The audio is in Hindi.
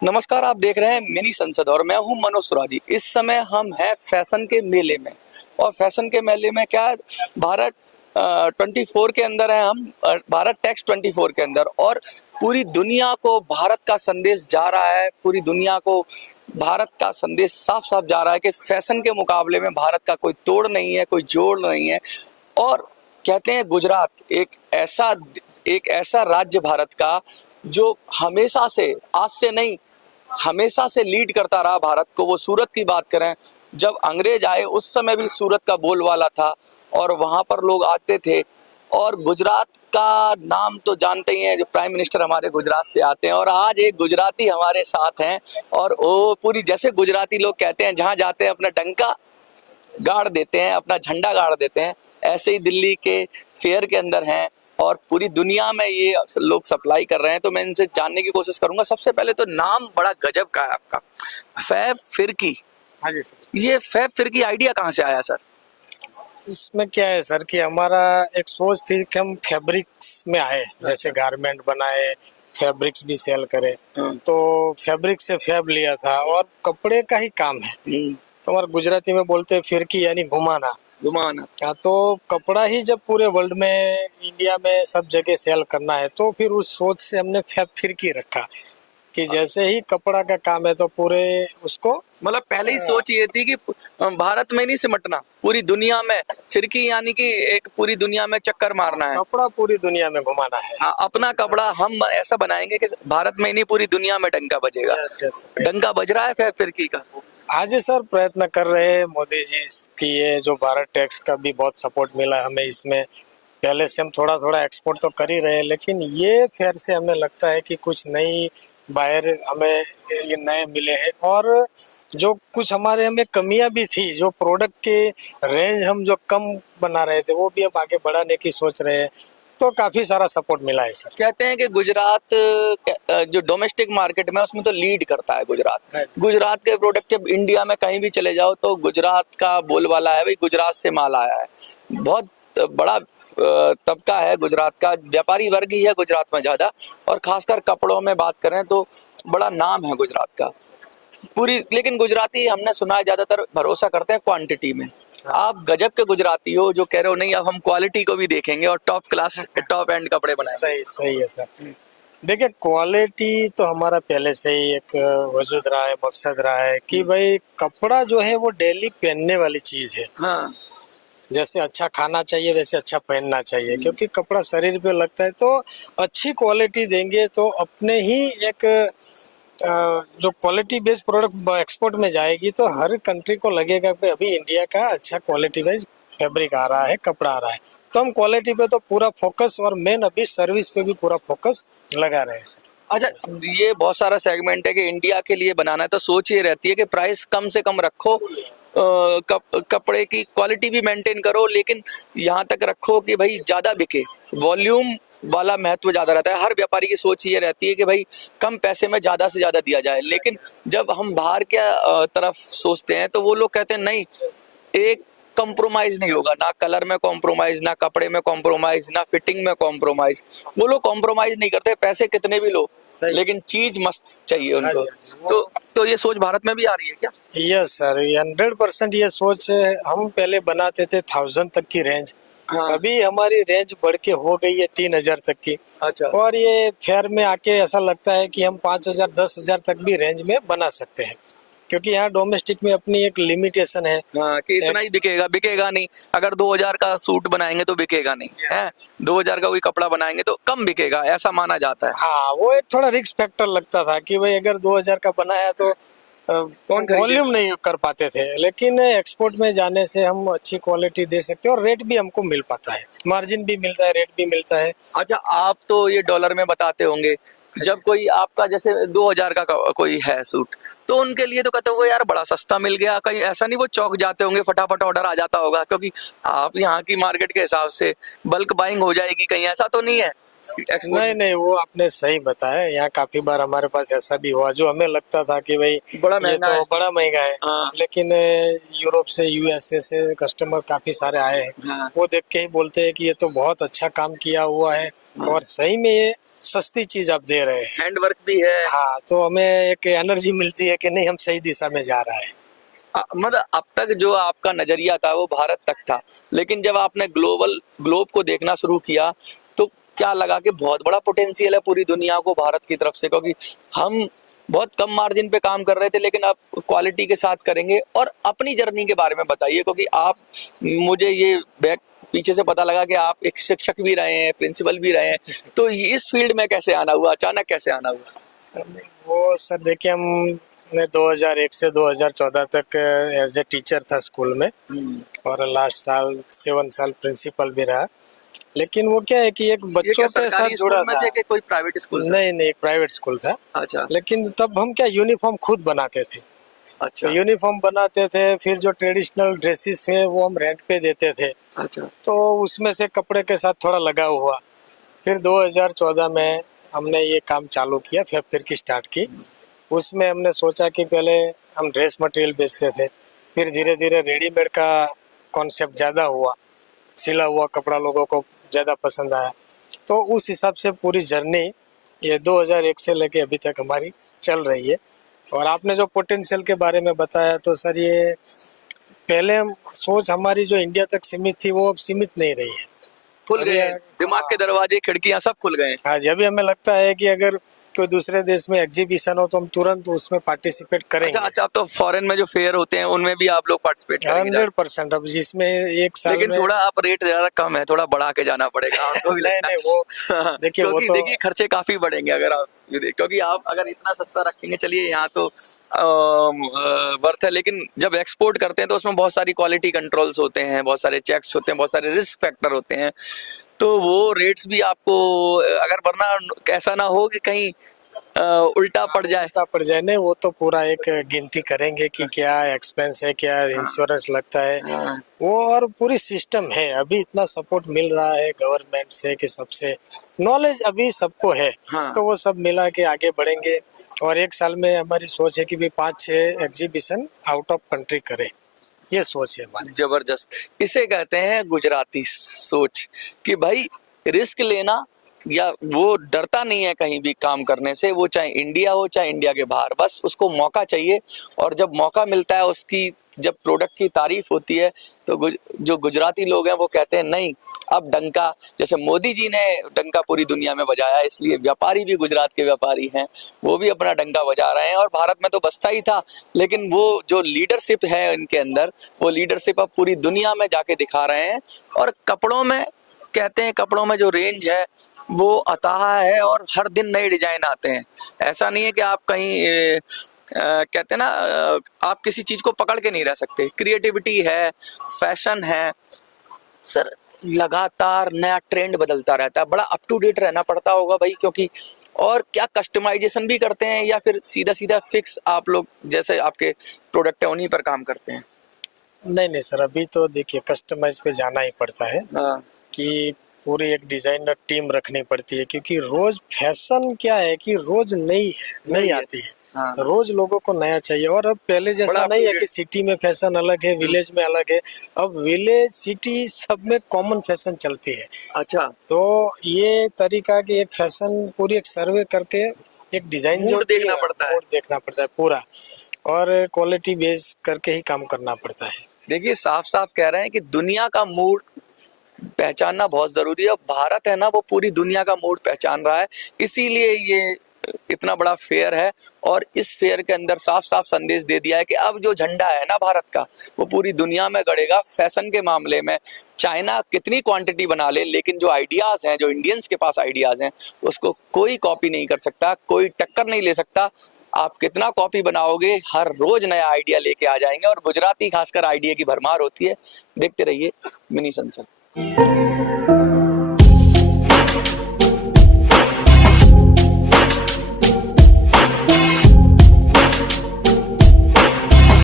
नमस्कार, आप देख रहे हैं मिनी संसद और मैं हूं मनोज सुराजी। इस समय हम हैं फैशन के मेले में और फैशन के मेले में क्या है, भारत 24 के अंदर है हम, भारत टेक्स 24 के अंदर, और पूरी दुनिया को भारत का संदेश जा रहा है। पूरी दुनिया को भारत का संदेश साफ साफ जा रहा है कि फैशन के मुकाबले में भारत का कोई तोड़ नहीं है, कोई जोड़ नहीं है। और कहते हैं गुजरात एक ऐसा राज्य भारत का जो हमेशा से, आज से नहीं, हमेशा से लीड करता रहा भारत को। वो सूरत की बात करें, जब अंग्रेज आए उस समय भी सूरत का बोलबाला था और वहां पर लोग आते थे। और गुजरात का नाम तो जानते ही हैं, जो प्राइम मिनिस्टर हमारे गुजरात से आते हैं, और आज एक गुजराती हमारे साथ हैं। और वो पूरी, जैसे गुजराती लोग कहते हैं, जहां जाते हैं अपना डंका गाड़ देते हैं, अपना झंडा गाड़ देते हैं, ऐसे ही दिल्ली के फेयर के अंदर हैं और पूरी दुनिया में ये लोग सप्लाई कर रहे हैं। तो मैं इनसे जानने की कोशिश करूंगा। सबसे पहले तो नाम बड़ा गजब का है आपका, फैब फिरकी। हाँ जी सर। ये फैब फिरकी आइडिया कहाँ से आया सर? इसमें क्या है सर कि हमारा एक सोच थी कि हम फैब्रिक्स में आए, जैसे गारमेंट बनाए, फैब्रिक्स भी सेल करें। तो फैब्रिक से फैब लिया था और कपड़े का ही काम है। तो हमारे गुजराती में बोलते हैं फिरकी, यानी घुमाना। हाँ, तो कपड़ा ही जब पूरे वर्ल्ड में, इंडिया में सब जगह सेल करना है, तो फिर उस सोच से हमने फैब फिरकी रखा कि जैसे ही कपड़ा का काम है तो पूरे उसको, मतलब पहले ही सोच ये थी कि भारत में नहीं सिमटना, पूरी दुनिया में फिरकी, यानी कि एक पूरी दुनिया में चक्कर मारना है, कपड़ा पूरी दुनिया में घुमाना है। हाँ, अपना कपड़ा हम ऐसा बनाएंगे कि भारत में ही नहीं, पूरी दुनिया में डंका बजेगा। डंका बज रहा है फैब फिरकी का। आज सर प्रयत्न कर रहे हैं मोदी जी की, ये जो भारत टैक्स का भी बहुत सपोर्ट मिला हमें इसमें। पहले से हम थोड़ा थोड़ा एक्सपोर्ट तो कर ही रहे हैं, लेकिन ये फेयर से हमें लगता है कि कुछ नई बायर हमें ये नए मिले हैं। और जो कुछ हमारे हमें कमियां भी थी, जो प्रोडक्ट के रेंज हम जो कम बना रहे थे, वो भी अब आगे बढ़ाने की सोच रहे हैं। तो काफी सारा सपोर्ट मिला है सर। कहते हैं कि गुजरात जो डोमेस्टिक मार्केट में, उसमें तो लीड करता है गुजरात। गुजरात के प्रोडक्ट जब इंडिया में कहीं भी चले जाओ तो गुजरात का बोलबाला है, भाई गुजरात से माल आया है। बहुत बड़ा तबका है गुजरात का, व्यापारी वर्ग ही है गुजरात में ज्यादा, और खासकर कपड़ों में बात करें तो बड़ा नाम है गुजरात का पूरी। लेकिन गुजराती, हमने सुना है, ज्यादातर भरोसा करते हैं क्वांटिटी में। आप गजब के गुजराती हो जो कह रहे हो नहीं, अब हम क्वालिटी को भी देखेंगे और टॉप क्लास, टॉप एंड कपड़े बनाएंगे। सही है सर। देखिए, क्वालिटी तो हमारा पहले से ही एक वजूद रहा है, मकसद रहा है कि भाई कपड़ा जो है वो डेली पहनने वाली चीज है। हाँ, जैसे अच्छा खाना चाहिए वैसे अच्छा पहनना चाहिए, क्योंकि कपड़ा शरीर पे लगता है। तो अच्छी क्वालिटी देंगे तो अपने ही एक जो क्वालिटी बेस्ड प्रोडक्ट एक्सपोर्ट में जाएगी, तो हर कंट्री को लगेगा कि अभी इंडिया का अच्छा क्वालिटी वाइज फैब्रिक आ रहा है, कपड़ा आ रहा है। तो हम क्वालिटी पे तो पूरा फोकस, और मेन अभी सर्विस पे भी पूरा फोकस लगा रहे हैं सर। अच्छा, ये बहुत सारा सेगमेंट है कि इंडिया के लिए बनाना है, तो सोच ये रहती है कि प्राइस कम से कम रखो, कपड़े की क्वालिटी भी मेंटेन करो, लेकिन यहाँ तक रखो कि भाई ज़्यादा बिके। वॉल्यूम वाला महत्व ज़्यादा रहता है। हर व्यापारी की सोच ये रहती है कि भाई कम पैसे में ज़्यादा से ज़्यादा दिया जाए। लेकिन जब हम बाहर के तरफ सोचते हैं तो वो लोग कहते हैं नहीं, एक कॉम्प्रोमाइज नहीं होगा, ना कलर में कॉम्प्रोमाइज, ना कपड़े में कॉम्प्रोमाइज, ना फिटिंग में कॉम्प्रोमाइज। वो लोग कॉम्प्रोमाइज नहीं करते, पैसे कितने भी लो, लेकिन चीज मस्त चाहिए उनको। तो ये सोच भारत में भी आ रही है क्या? यस सर, 100% ये सोच हम पहले बनाते थे 1000 तक की रेंज। हाँ। अभी हमारी रेंज बढ़ के हो गई है 3000 तक की। अच्छा। और ये फेयर में आके ऐसा लगता है कि हम 5000 10,000 तक भी रेंज में बना सकते हैं, क्योंकि यहाँ डोमेस्टिक में अपनी एक लिमिटेशन है। हाँ, कि इतना ही बिकेगा नहीं। अगर 2000 का सूट बनाएंगे तो बिकेगा नहीं है, 2000 का कोई कपड़ा बनाएंगे तो कम बिकेगा, ऐसा माना जाता है। हाँ, वो एक थोड़ा रिस्क फैक्टर लगता था कि भाई अगर 2000 का बनाया तो वॉल्यूम नहीं कर पाते थे। लेकिन एक्सपोर्ट में जाने से हम अच्छी क्वालिटी दे सकते हैं और रेट भी हमको मिल पाता है, मार्जिन भी मिलता है, रेट भी मिलता है। अच्छा, आप तो ये डॉलर में बताते होंगे, जब कोई आपका जैसे 2000 का कोई है सूट, तो उनके लिए तो कहते होंगे यार बड़ा सस्ता मिल गया, कहीं ऐसा नहीं वो चौक जाते होंगे, फटाफट ऑर्डर आ जाता होगा, क्योंकि आप यहाँ की मार्केट के हिसाब से बल्क बाइंग हो जाएगी, कहीं ऐसा तो नहीं है एक्सपोर्ट? नहीं नहीं, वो आपने सही बताया। यहाँ काफी बार हमारे पास ऐसा भी हुआ, जो हमें लगता था कि भाई बड़ा ये महंगा तो है। बड़ा महंगा है, हाँ। लेकिन यूरोप से, यूएसए से कस्टमर काफी सारे आए हैं। हाँ। वो देख के ही बोलते हैं कि ये तो बहुत अच्छा काम किया हुआ है, हाँ। और सही में ये सस्ती चीज आप दे रहे हैं। हैंड वर्क भी है। हाँ, तो हमें एक एनर्जी मिलती है कि नहीं, हम सही दिशा में जा रहा है। मतलब अब तक जो आपका नजरिया था वो भारत तक था, लेकिन जब आपने ग्लोब को देखना शुरू किया तो क्या लगा कि बहुत बड़ा पोटेंशियल है पूरी दुनिया को भारत की तरफ से, क्योंकि हम बहुत कम मार्जिन पे काम कर रहे थे, लेकिन अब क्वालिटी के साथ करेंगे। और अपनी जर्नी के बारे में बताइए, क्योंकि आप, मुझे ये बैक पीछे से पता लगा कि आप एक शिक्षक भी रहे हैं, प्रिंसिपल भी रहे हैं, तो इस फील्ड में कैसे आना हुआ, अचानक कैसे आना हुआ? वो सर देखिए, मैं 2001 से 2014 तक एज ए टीचर था स्कूल में, और लास्ट साल 7 साल प्रिंसिपल भी रहा। लेकिन वो क्या है कि एक ये बच्चों क्या के साथ सरकारी जुड़ा स्कूल में था। थे कि कोई प्राइवेट स्कूल था? नहीं नहीं, एक प्राइवेट स्कूल था। अच्छा। लेकिन तब हम क्या यूनिफॉर्म खुद बनाते थे। तो अच्छा। यूनिफॉर्म बनाते थे, फिर जो ट्रेडिशनल ड्रेसेस है वो हम रेंट पे देते थे। अच्छा। तो उसमें से कपड़े के साथ थोड़ा लगाव हुआ। फिर 2014 में हमने ये काम चालू किया, फैब्रिक की स्टार्ट की। उसमें हमने सोचा कि पहले हम ड्रेस मटेरियल बेचते थे, फिर धीरे धीरे रेडीमेड का कॉन्सेप्ट ज़्यादा हुआ, सिला हुआ कपड़ा लोगों को ज़्यादा पसंद आया। तो उस हिसाब से पूरी जर्नी ये 2001 से लेके अभी तक हमारी चल रही है। और आपने जो पोटेंशियल के बारे में बताया, तो सर ये पहले सोच हमारी जो इंडिया तक सीमित थी, वो अब सीमित नहीं रही है। खुल अभी गए दिमाग के दरवाजे, खिड़कियां सब खुल गए। हाँ जी, अभी हमें लगता है कि अगर कोई दूसरे देश में एग्जीबिशन हो तो हम तुरंत उसमें पार्टिसिपेट अच्छा करेंगे। अच्छा, अब तो फॉरेन में जो फेयर होते हैं उनमें भी आप लोग पार्टिसिपेट करेंगे? 100%। अब जिसमें एक साल लेकिन में थोड़ा आप रेट ज्यादा कम है, थोड़ा बढ़ा के जाना पड़ेगा हमको भी नहीं लगता नहीं, है। वो देखिए, वो क्योंकि तो देखिए खर्चे काफी बढ़ेंगे अगर आप क्योंकि आप अगर इतना सस्ता रखेंगे, चलिए यहाँ तो वर्थ है, लेकिन जब एक्सपोर्ट करते हैं तो उसमें बहुत सारी क्वालिटी कंट्रोल्स होते हैं, बहुत सारे चेक्स होते हैं, बहुत सारे रिस्क फैक्टर होते हैं, तो वो रेट्स भी आपको, अगर वरना ऐसा ना हो कि कहीं उल्टा पड़ जाए। उल्टा पड़ जाए। नहीं, वो तो पूरा एक गिनती करेंगे कि क्या एक्सपेंस है, क्या इंश्योरेंस लगता है, हाँ। वो और पूरी सिस्टम है। अभी इतना सपोर्ट मिल रहा है गवर्नमेंट से कि सबसे नॉलेज अभी सबको है। हाँ। तो वो सब मिला के आगे बढ़ेंगे। और एक साल में हमारी सोच है कि भी 5-6 एग्जीबिशन आउट ऑफ कंट्री करें, ये सोच है हमारी। जबरदस्त। इसे कहते हैं गुजराती सोच, कि भाई रिस्क लेना, या वो डरता नहीं है कहीं भी काम करने से, वो चाहे इंडिया हो चाहे इंडिया के बाहर, बस उसको मौका चाहिए। और जब मौका मिलता है, उसकी जब प्रोडक्ट की तारीफ होती है, तो जो गुजराती लोग हैं वो कहते हैं नहीं, अब डंका, जैसे मोदी जी ने डंका पूरी दुनिया में बजाया, इसलिए व्यापारी भी गुजरात के व्यापारी हैं, वो भी अपना डंका बजा रहे हैं। और भारत में तो बजता ही था, लेकिन वो जो लीडरशिप है इनके अंदर, वो लीडरशिप अब पूरी दुनिया में जाके दिखा रहे हैं। और कपड़ों में, कहते हैं कपड़ों में जो रेंज है वो अथाह है, और हर दिन नए डिजाइन आते हैं। ऐसा नहीं है कि आप कहीं कहते हैं ना, आप किसी चीज को पकड़ के नहीं रह सकते। क्रिएटिविटी है, फैशन है सर, लगातार नया ट्रेंड बदलता रहता है, बड़ा अप टू डेट रहना पड़ता होगा भाई, क्योंकि और क्या कस्टमाइजेशन भी करते हैं या फिर सीधा सीधा फिक्स आप लोग जैसे आपके प्रोडक्ट है उन्हीं पर काम करते हैं? नहीं नहीं सर, अभी तो देखिए कस्टमाइज पे जाना ही पड़ता है हाँ। कि पूरी एक डिजाइनर टीम रखनी पड़ती है, क्योंकि रोज फैशन क्या है कि रोज नई नहीं है। आती है। हाँ। रोज लोगों को नया चाहिए। और अब पहले जैसा बड़ा नहीं है updated। कि सिटी में फैशन अलग है, विलेज में अलग है। अब विलेज सिटी सब में कॉमन फैशन चलती है। अच्छा। तो ये तरीका कि एक फैशन पूरी एक सर्वे करके एक डिजाइन जो मूड देखना पड़ता है। मूड देखना पड़ता है पूरा, और क्वालिटी बेस करके ही काम करना पड़ता है। देखिए साफ साफ कह रहे हैं कि दुनिया का मूड पहचानना बहुत जरूरी है। भारत है ना, वो पूरी दुनिया का मूड पहचान रहा है, इसीलिए ये इतना बड़ा फेयर है। और इस फेयर के अंदर साफ साफ संदेश दे दिया है कि अब जो झंडा है ना भारत का, वो पूरी दुनिया में गड़ेगा। फैशन के मामले में चाइना कितनी क्वांटिटी बना ले, लेकिन जो आइडियाज हैं, जो इंडियंस के पास आइडियाज हैं, उसको कोई कॉपी नहीं कर सकता, कोई टक्कर नहीं ले सकता। आप कितना कॉपी बनाओगे, हर रोज नया आइडिया लेके आ जाएंगे, और गुजराती खासकर आइडिया की भरमार होती है। देखते रहिए मिनी संसद।